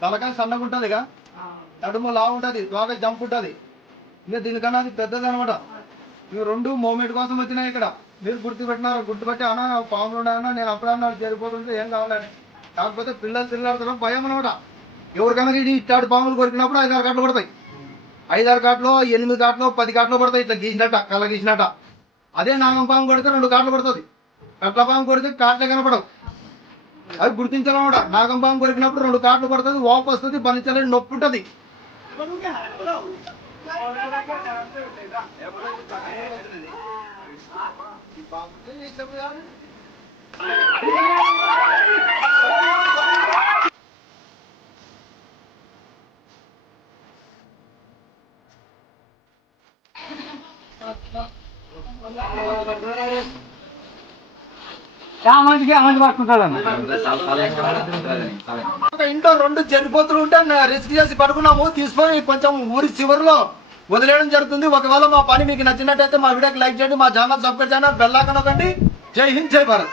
తలకాయ సన్నగా ఉంటుంది ఇక నడుము లావు ఉంటుంది బాగా జంప్ ఉంటుంది ఇంకా దీనికన్నా అది పెద్దది అనమాట. ఇవి రెండు మూమెంట్ కోసం వచ్చినాయి ఇక్కడ. మీరు గుర్తుపెట్టినారు, గుర్తుపెట్టి అన్నా పాములు ఉన్నాయన్నా నేను అప్పుడన్నా జరిగిపోతుంటే ఏం కావాలని. కాకపోతే పిల్లలు తిల్లాడుతారు భయం అనమాట. ఎవరికైనా ఇది ఇట్లాంటి పాములు కొరికినప్పుడు 5-6 కాట్లు పడతాయి. 5-6 కాట్లు 8 కాట్లు 10 కాట్లు పడతాయి ఇట్లా గీసినట్ట కళ్ళ గీసినట్ట. అదే నాగం పాము కొడితే 2 కాట్లు పడుతుంది. కట్ల పాము కొడితే కాట్లే కనపడవు. అవి గుర్తించాలన్నమాట. నాగం పాము కొరికినప్పుడు 2 కాట్లు పడుతుంది, వాపు వస్తుంది, భరించలేని నొప్పి ఉంటుంది. ఇంట్లో 2 చనిపోతులు ఉంటే రిస్క్ చేసి పడుకున్నాము, తీసుకొని కొంచెం ఊరి చివరిలో వదిలేయడం జరుగుతుంది. ఒకవేళ మా పని మీకు నచ్చినట్టయితే మా వీడియోకి లైక్ చేయండి, మా ఛానల్ సబ్స్క్రైబ్ చేయండి, బెల్ ఐకాన్ నొక్కండి. జై హింద్, జై భారత్.